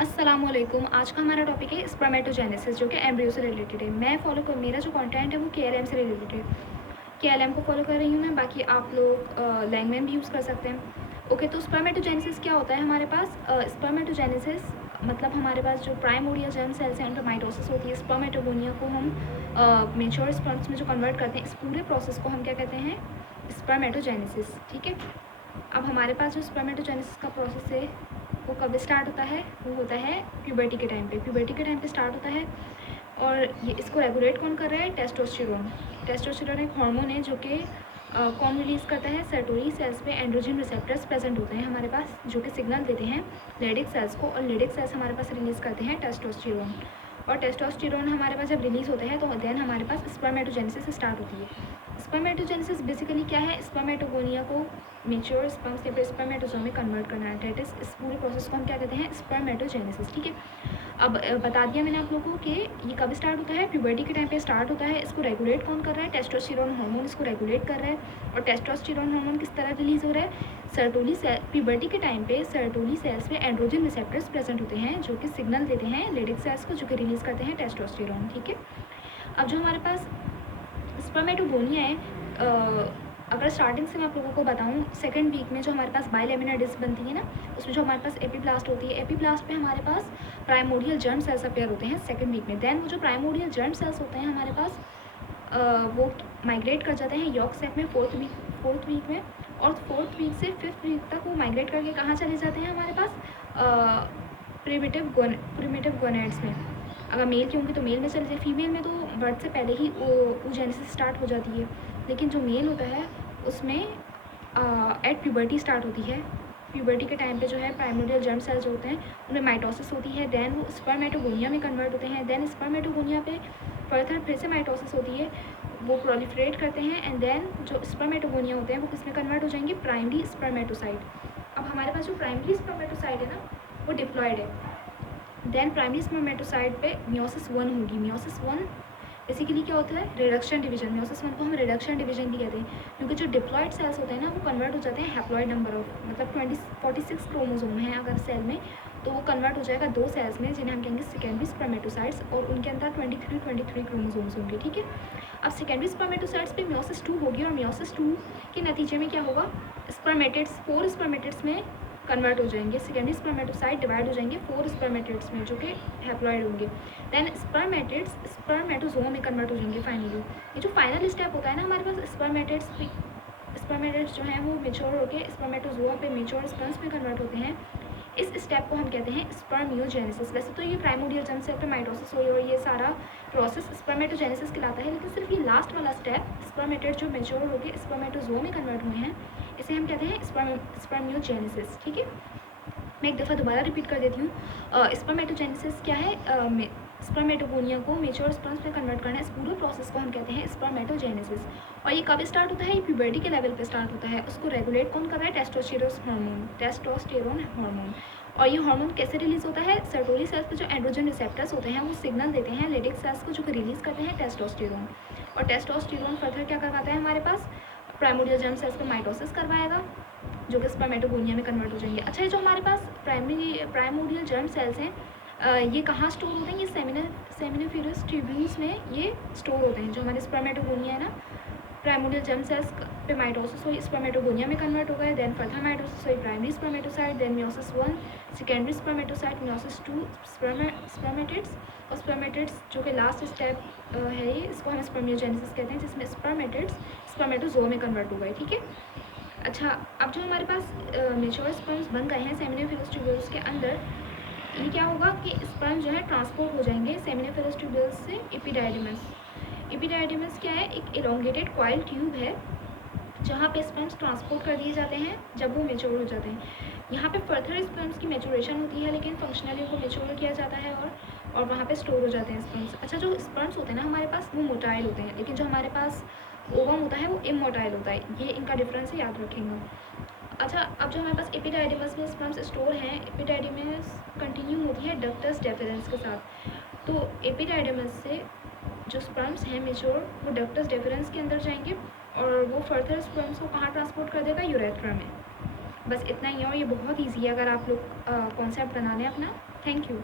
अस्सलामुअलैकुम। आज का हमारा टॉपिक है स्पर्मेटोजेनेसिस, जो कि एम्ब्रियो से रिलेटेड है। मेरा जो कंटेंट है वो केएलएम से रिलेटेड है। केएलएम को फॉलो कर रही हूँ मैं, बाकी आप लोग लैंग्वेज भी यूज़ कर सकते हैं। ओके, तो स्पर्मेटोजेनेसिस क्या होता है हमारे पास? स्पर्मेटोजेनेसिस मतलब हमारे पास जो प्राइमोर्डियल जर्म सेल्स हैं, माइटोसिस होती है, स्पर्मेटोगोनिया को हम मेच्योर स्पर्म्स में जो कन्वर्ट करते हैं, इस पूरे प्रोसेस को हम क्या कहते हैं? स्पर्मेटोजेनेसिस। ठीक है। अब हमारे पास जो स्पर्मेटोजेनेसिस का प्रोसेस है वो कब स्टार्ट होता है? वो होता है प्यूबर्टी के टाइम पे। प्यूबर्टी के टाइम पे स्टार्ट होता है और ये इसको रेगुलेट कौन कर रहा है? टेस्टोस्टेरोन। टेस्टोस्टेरोन एक हार्मोन है जो कि कौन रिलीज़ करता है? सर्टोरी सेल्स पे एंड्रोजन रिसेप्टर्स प्रेजेंट होते हैं हमारे पास, जो कि सिग्नल देते हैं लेडिक सेल्स को, और लेडिक सेल्स हमारे पास रिलीज़ करते हैं टेस्टोस्टेरोन। और टेस्टोस्टेरोन हमारे पास जब रिलीज़ होता है तो देन हमारे पास स्पर्मेटोजेनेसिस स्टार्ट होती है। स्पर्मेटोजेनेसिस बेसिकली क्या है? स्पर्मेटोगोनिया को मेच्योर स्पर्म से स्पर्मेटोजोम में कन्वर्ट करना है। दैट इज, इस पूरे प्रोसेस को हम क्या कहते हैं? स्पर्मेटोजेनेसिस। ठीक है। अब बता दिया मैंने आप लोगों को कि ये कब स्टार्ट होता है? प्यूबर्टी के टाइम पे स्टार्ट होता है। इसको रेगुलेट कौन कर रहा है? टेस्टोस्टेरोन हार्मोन इसको रेगुलेट कर रहा है। और टेस्टोस्टेरोन हार्मोन किस तरह रिलीज हो रहा है? Sertoli cell. प्यूबर्टी के टाइम पे सर्टोली सेल्स में एंड्रोजन रिसेप्टर्स प्रेजेंट होते हैं, जो कि सिग्नल देते हैं लेडिक सेल्स को, जो कि रिलीज करते हैं टेस्टोस्टेरोन। ठीक है। अब जो हमारे पास स्पर्मेटोगोनिया है, अगर स्टार्टिंग से मैं आप लोगों को बताऊं, सेकंड वीक में जो हमारे पास बाइलेमिनर डिस्क बनती है ना, उसमें जो हमारे पास एपीब्लास्ट होती है, एपीब्लास्ट पे हमारे पास प्राइमोडियल जर्म सेल्स अपेयर होते हैं सेकंड वीक में। देन वो जो प्राइमोडियल जर्म सेल्स होते हैं हमारे पास वो माइग्रेट कर जाते हैं यॉर्क सेप में फोर्थ वीक में, और फोर्थ वीक से फिफ्थ वीक तक वो माइग्रेट करके कहाँ चले जाते हैं हमारे पास? प्रिमिटिव गोनेड्स में। अगर मेल की होंगी तो मेल में चले जाए, फीमेल में तो बर्थ से पहले ही oogenesis स्टार्ट हो जाती है, लेकिन जो मेल होता है उसमें एट प्यूबर्टी स्टार्ट होती है। प्यूबर्टी के टाइम पे जो है प्राइमोडियल जर्म सेल्स होते हैं, उनमें माइटोसिस होती है, देन वो स्पर्मेटोगोनिया में कन्वर्ट होते हैं, देन स्पर्मेटोगोनिया पे फर्दर फिर से माइटोसिस होती है, वो प्रोलिफरेट करते हैं, एंड देन जो स्पर्मेटोगोनिया होते हैं वो किस में कन्वर्ट हो जाएंगे? Primary spermatocyte. अब हमारे पास जो प्राइमरी स्पर्मेटोसाइट है ना, वो डिप्लॉयड है। देन प्राइमरी स्पर्मेटोसाइट पे मियोसिस 1 होगी। मियोसिस 1 बेसिकली क्या होता है? Reduction division. मियोसिस 1 को हम रिडक्शन डिवीजन भी कहते हैं, क्योंकि जो डिप्लॉयड सेल्स होते हैं ना, वो कन्वर्ट हो जाते हैं हैप्लॉयड नंबर ऑफ, मतलब 46 क्रोमोसोम है अगर सेल में, तो वो कन्वर्ट हो जाएगा 2 सेल्स में, जिन्हें हम कहेंगे सेकेंडरी स्पर्मेटोसाइट्स, और उनके अंदर 23 क्रोमोसोम्स होंगे। ठीक है। अब सेकेंडरी स्पर्मेटोसाइट्स पे मियोसिस 2 होगी, और मियोसिस 2 के नतीजे में क्या होगा? स्पर्मेटिड्स 4 स्पर्मेटिड्स में कन्वर्ट हो जाएंगे। सेकेंडरी स्पर्मेटोसाइट डिवाइड हो जाएंगे 4 स्पर्मेटिड्स में, जो कि हैप्लॉइड होंगे। देन स्पर्मेटिड्स स्पर्मेटोजोम में कन्वर्ट हो जाएंगे फाइनली। ये जो फाइनल स्टेप होता है ना हमारे पास, स्पर्मेटिड्स जो हैं वो मेच्योर होकर स्पर्मेटोजोम पे मेच्योर स्पर्म्स में कन्वर्ट होते हैं। इस स्टेप को हम कहते हैं स्पर्मियोजेनेसिस। वैसे तो ये प्राइमोडियल जर्म सेल पे माइटोसिस हुई और ये सारा प्रोसेस स्पर्मेटोजेनेसिस कहलाता है, लेकिन सिर्फ ये लास्ट वाला स्टेप, स्पर्मेटिड जो मेच्योर होकर स्पर्मेटोजोम में कन्वर्ट हुए हैं, इसे हम कहते हैं स्पर्मियोजेनेसिस। ठीक है। मैं एक दफ़ा दोबारा रिपीट कर देती हूँ। स्पर्मेटोजेनेसिस क्या है? स्पर्मेटोगोनिया को मेच्योर स्पर्म्स में कन्वर्ट करना है, इस पूरे प्रोसेस को हम कहते हैं स्पर्मेटोजेनेसिस। और ये कब स्टार्ट होता है? ये प्यूबर्टी के लेवल पे स्टार्ट होता है। उसको रेगुलेट कौन कर रहा है? Testosterone hormone. और ये हार्मोन कैसे रिलीज होता है? सर्टोरी सेल्स पे जो एंड्रोजन रिसेप्टर्स होते हैं वो सिग्नल देते हैं लेडिक सेल्स को, जो कि रिलीज करते हैं टेस्टोस्टेरोन। और टेस्टोस्टेरोन फर्दर क्या करवाता है हमारे पास? प्राइमोडियल जर्म सेल्स पे माइटोसिस करवाएगा, जो कि स्पर्मेटोगोनिया में कन्वर्ट हो जाएंगे। अच्छा, ये जो हमारे पास प्राइमोडियल जर्म सेल्स हैं, ये कहाँ स्टोर होते हैं? ये सेमिनिफेरस ट्यूब्यूल्स में ये स्टोर होते हैं। जो हमारे स्पर्मेटोगोनिया है ना, प्राइमोडियल जर्म सेल्स पे माइटोसिस हुई, स्पर्मेटोगोनिया में कन्वर्ट हो गए, देन फर्दर माइटोसिस हुई primary spermatocyte, then meiosis 1 secondary spermatocyte, meiosis 2 spermatids, और स्पर्मेटिड्स जो कि लास्ट स्टेप है ये, इसको हम स्पर्मियोजेनेसिस कहते हैं, जिसमें स्पर्मेटिड्स स्पर्मेटोजोआ में कन्वर्ट हो गए। ठीक है। अच्छा, अब जो हमारे पास मेच्योर स्पर्म्स बन गए हैं सेमिनिफेरस ट्यूब्यूल्स के अंदर, ये क्या होगा कि स्पर्म जो है ट्रांसपोर्ट हो जाएंगे सेमिनिफेरस ट्यूब्यूल्स से एपिडाइडिमस। एपिडाइडिमस क्या है? एक इलोंगेटेड कॉइल ट्यूब है, जहाँ पे स्पर्म्स ट्रांसपोर्ट कर दिए जाते हैं जब वो मेच्योर हो जाते हैं। यहाँ पे फर्दर स्पर्म्स की मेच्योरेशन होती है, लेकिन फंक्शनली उनको मेच्योर किया जाता है और वहाँ पे स्टोर हो जाते हैं स्पर्म्स। अच्छा, जो स्पर्म्स होते हैं ना हमारे पास, वो मोटाइल होते हैं, लेकिन जो हमारे पास ओवम होता है वो इमोटाइल होता है। ये इनका डिफरेंस है, याद रखेंगे। अच्छा, अब जो हमारे पास एपिडाइडिमस में स्पर्म्स स्टोर हैं, एपिडाइडिमस कंटिन्यू होती है डक्टस डेफरेंस के साथ। तो एपिडाइडिमस से जो स्पर्म्स हैं मेच्योर, वो डक्टस डेफरेंस के अंदर जाएंगे, और वो फर्दर स्पर्म्स को कहाँ ट्रांसपोर्ट कर देगा? यूरेथ्रा में। बस इतना ही है और ये बहुत ईजी है अगर आप लोग कॉन्सेप्ट बना लें अपना। Thank you.